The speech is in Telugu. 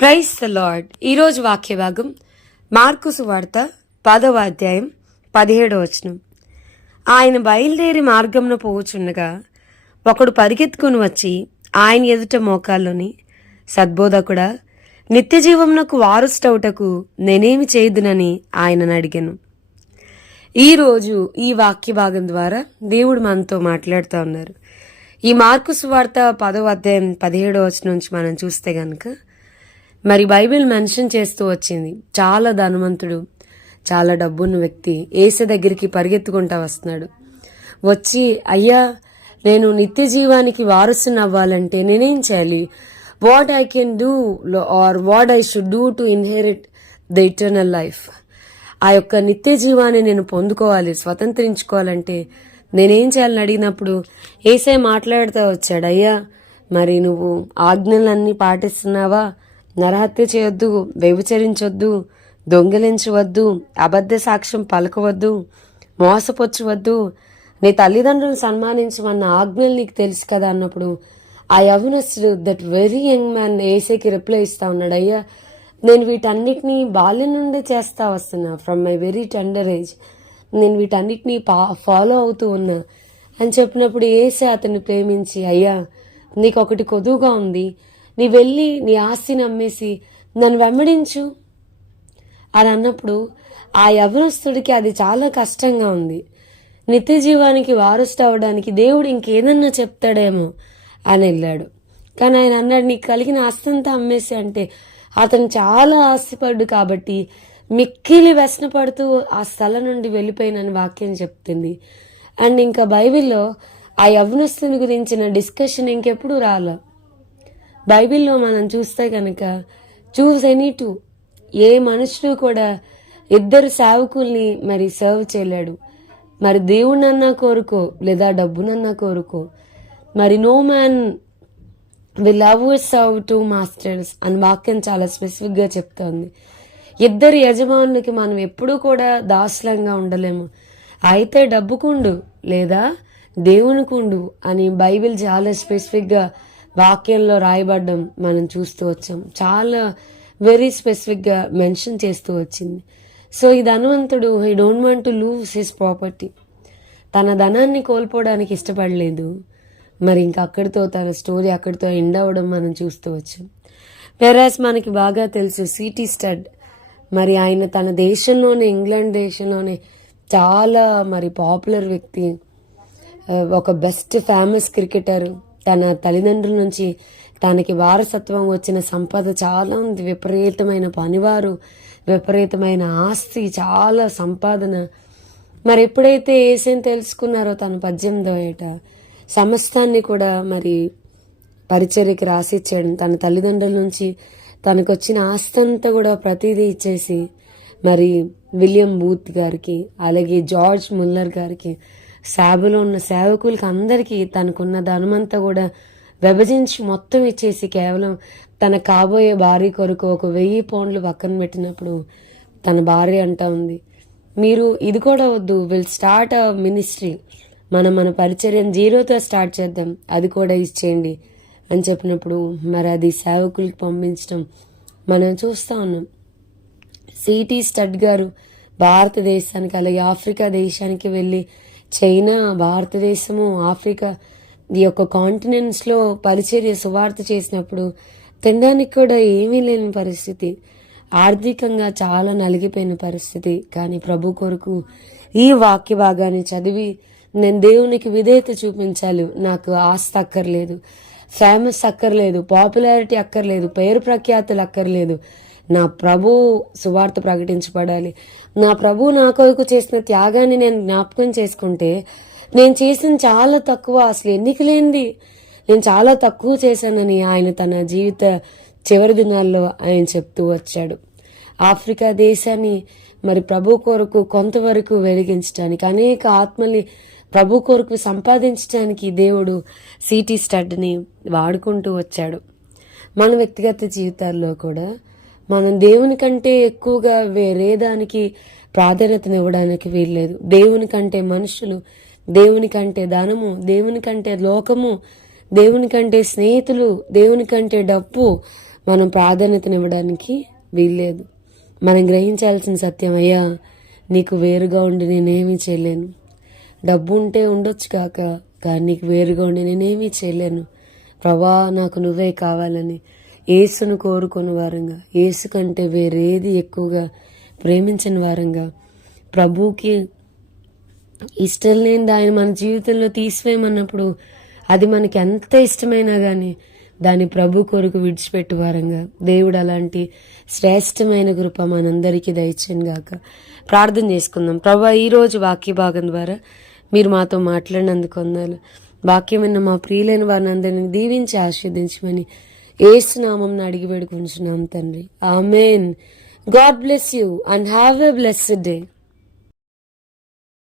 Praise the lord. ఈరోజు వాక్య భాగం మార్కు సువార్త 10వ అధ్యాయం 17వ వచనం. ఆయన బయలుదేరి మార్గంలో పోవుచుండగా ఒకడు పరిగెత్తుకుని వచ్చి ఆయన ఎదుట మోకాల్లోని, సద్బోధకుడా, నిత్య జీవమునకు వారసుటవుటకు నేనేమి చేయుదునని ఆయనను అడిగాను. ఈరోజు ఈ వాక్య భాగం ద్వారా దేవుడు మనతో మాట్లాడుతూ ఉన్నారు. ఈ మార్కు సువార్త 10వ అధ్యాయం 17వ వచనం నుంచి మనం చూస్తే గనక మరి బైబిల్ మెన్షన్ చేస్తూ వచ్చింది. చాలా ధనవంతుడు, చాలా డబ్బున్న వ్యక్తి యేసు దగ్గరికి పరిగెత్తుకుంటా వస్తున్నాడు. వచ్చి, అయ్యా, నేను నిత్య జీవానికి వారసుని అవ్వాలంటే నేనేం చేయాలి? What I can do or what I should do to inherit the eternal life. ఆ యొక్క నిత్య జీవాన్ని నేను పొందుకోవాలి, స్వతంత్రించుకోవాలంటే నేనేం చేయాలని అడిగినప్పుడు యేసయ్య మాట్లాడుతూ వచ్చాడు. అయ్యా, మరి నువ్వు ఆజ్ఞలన్నీ పాటిస్తున్నావా? నరహత్య చేయొద్దు, వ్యభిచరించొద్దు, దొంగిలించవద్దు, అబద్ధ సాక్ష్యం పలకవద్దు, మోసపుచ్చవద్దు, నీ తల్లిదండ్రులను సన్మానించమన్న ఆజ్ఞలు నీకు తెలుసు కదా అన్నప్పుడు ఆ యవనస్తుడు, దట్ వెరీ యంగ్ మ్యాన్, ఏసైకి రిప్లై ఇస్తా ఉన్నాడు. అయ్యా, నేను వీటన్నిటినీ బాల్యం నుండి చేస్తా వస్తున్నా, from my very tender age నేను వీటన్నిటినీ ఫాలో అవుతూ ఉన్నా అని చెప్పినప్పుడు ఏసై అతన్ని ప్రేమించి, అయ్యా, నీకు ఒకటి కొదువుగా ఉంది, నీ వెళ్ళి నీ ఆస్తిని అమ్మేసి నన్ను వెంబడించు అని అన్నప్పుడు ఆ యవనస్తుడికి అది చాలా కష్టంగా ఉంది. నిత్య జీవానికి వారసుడు అవడానికి దేవుడు ఇంకేదన్నా చెప్తాడేమో అని వెళ్ళాడు. కానీ ఆయన అన్నాడు, నీకు కలిగిన ఆస్తంతా అమ్మేసి అంటే అతను చాలా ఆస్తిపడ్డు కాబట్టి మిక్కిలి వ్యసనపడుతూ ఆ స్థలం నుండి వెళ్ళిపోయినని వాక్యం చెప్తుంది. అండ్ ఇంకా బైబిల్లో ఆ యవనస్తుని గురించిన డిస్కషన్ ఇంకెప్పుడు రాలా. బైబిల్లో మనం చూస్తే కనుక చూస్ ఎనీ టూ, ఏ మనుషుడు కూడా ఇద్దరు సేవకుల్ని మరి సర్వ్ చేయలేడు. మరి దేవుణ్ణన్నా కోరుకో లేదా డబ్బునన్నా కోరుకో, మరి no man will ever serve two masters అని వాక్యం చాలా స్పెసిఫిక్గా చెప్తోంది. ఇద్దరు యజమానులకి మనం ఎప్పుడూ కూడా దాసులంగా ఉండలేము. అయితే డబ్బుకుండు లేదా దేవునికుండు అని బైబిల్ చాలా స్పెసిఫిక్గా వాక్యంలో రాయబడ్డం మనం చూస్తూ వచ్చాం. చాలా వెరీ స్పెసిఫిక్గా మెన్షన్ చేస్తూ వచ్చింది. సో ఈ ధనవంతుడు he don't want to lose his property, తన ధనాన్ని కోల్పోవడానికి ఇష్టపడలేదు. మరి ఇంకా అక్కడితో తన స్టోరీ అక్కడితో ఎండ్ అవ్వడం మనం చూస్తూ వచ్చాం. వెరాస్ మనకి బాగా తెలుసు సిటీ స్టడ్, మరి ఆయన తన దేశంలోనే, ఇంగ్లాండ్ దేశంలోనే చాలా మరి పాపులర్ వ్యక్తి, ఒక బెస్ట్ ఫేమస్ క్రికెటర్. తన తల్లిదండ్రుల నుంచి తనకి వారసత్వం వచ్చిన సంపద చాలా ఉంది, విపరీతమైన పనివారు, విపరీతమైన ఆస్తి, చాలా సంపాదన. మరి ఎప్పుడైతే యేసుని తెలుసుకున్నారో తన 18వ ఏట సమస్తాన్ని కూడా మరి పరిచర్యకి రాసిచ్చాడు. తన తల్లిదండ్రుల నుంచి తనకు వచ్చిన ఆస్తి అంతా కూడా ప్రతిదీ ఇచ్చేసి మరి విలియం బూత్ గారికి, అలాగే జార్జ్ ముల్లర్ గారికి, సాబులో ఉన్న సేవకులకి అందరికీ తనకున్న ధనమంతా కూడా విభజించి మొత్తం ఇచ్చేసి కేవలం తన కాబోయే భార్య కొరకు ఒక 1000 పౌండ్లు పక్కన పెట్టినప్పుడు తన భార్య అంటా ఉంది, మీరు ఇది కూడా వద్దు, విల్ స్టార్ట్ అ మినిస్ట్రీ, మన పరిచర్యం 0తో స్టార్ట్ చేద్దాం, అది కూడా ఇచ్చేయండి అని చెప్పినప్పుడు మరి అది సేవకులకి పంపించడం మనం చూస్తూ ఉన్నాం. సిటీ స్టడ్ గారు భారతదేశానికి, అలాగే ఆఫ్రికా దేశానికి వెళ్ళి చైనా, భారతదేశము, ఆఫ్రికా ఈ యొక్క కాంటినెంట్స్లో పరిచర్య సువార్త చేసినప్పుడు తినడానికి కూడా ఏమీ లేని పరిస్థితి, ఆర్థికంగా చాలా నలిగిపోయిన పరిస్థితి. కానీ ప్రభు కొరకు ఈ వాక్య భాగాన్ని చదివి నేను దేవునికి విధేయత చూపించాలి, నాకు ఆస్తి అక్కర్లేదు, ఫేమస్ అక్కర్లేదు, పాపులారిటీ అక్కర్లేదు, పేరు ప్రఖ్యాతులు అక్కర్లేదు, నా ప్రభు సువార్త ప్రకటించబడాలి, నా ప్రభు నా కొరకు చేసిన త్యాగాన్ని నేను జ్ఞాపకం చేసుకుంటే నేను చేసిన చాలా తక్కువ, అసలు ఎన్నిక లేనిది నేను చాలా తక్కువ చేశానని ఆయన తన జీవిత చివరి దినాల్లో ఆయన చెప్తూ వచ్చాడు. ఆఫ్రికా దేశాన్ని మరి ప్రభు కొరకు కొంతవరకు వెలిగించడానికి, అనేక ఆత్మల్ని ప్రభు కొరకు సంపాదించడానికి దేవుడు సిటీ స్టడ్ని వాడుకుంటూ వచ్చాడు. మన వ్యక్తిగత జీవితాల్లో కూడా మనం దేవుని కంటే ఎక్కువగా వేరే దానికి ప్రాధాన్యతనివ్వడానికి వీల్లేదు. దేవుని కంటే మనుషులు, దేవుని కంటే ధనము, దేవుని కంటే లోకము, దేవుని కంటే స్నేహితులు, దేవుని కంటే డబ్బు, మనం ప్రాధాన్యతనివ్వడానికి వీల్లేదు. మనం గ్రహించాల్సిన సత్యం, అయ్యా నీకు వేరుగా ఉండి నేనేమీ చేయలేను. డబ్బు ఉంటే ఉండొచ్చు కాక, కానీ నీకు వేరుగా ఉండి నేనేమీ చేయలేను. ప్రభా నాకు నువ్వే కావాలని యేసును కోరుకుని వారంగా, యేసు కంటే వేరేది ఎక్కువగా ప్రేమించిన వారంగా, ప్రభువుకి ఇష్టం లేనిది ఆయన మన జీవితంలో తీసివేయమన్నప్పుడు అది మనకి ఎంత ఇష్టమైనా కానీ దాని ప్రభు కొరకు విడిచిపెట్టు వారంగా దేవుడు అలాంటి శ్రేష్టమైన కృప మనందరికీ దయచేయను గాక. ప్రార్థన చేసుకుందాం. ప్రభా, ఈరోజు వాక్య భాగం ద్వారా మీరు మాతో మాట్లాడినందుకు వందనాలు. వాక్యం విన్న మా ప్రియులైన వారిని అందరినీ దీవించి ఆశీర్వదించమని యేసు నామమున అడిగి వేడుకుంటున్నాం తండ్రి. Amen. God bless you and have a blessed day.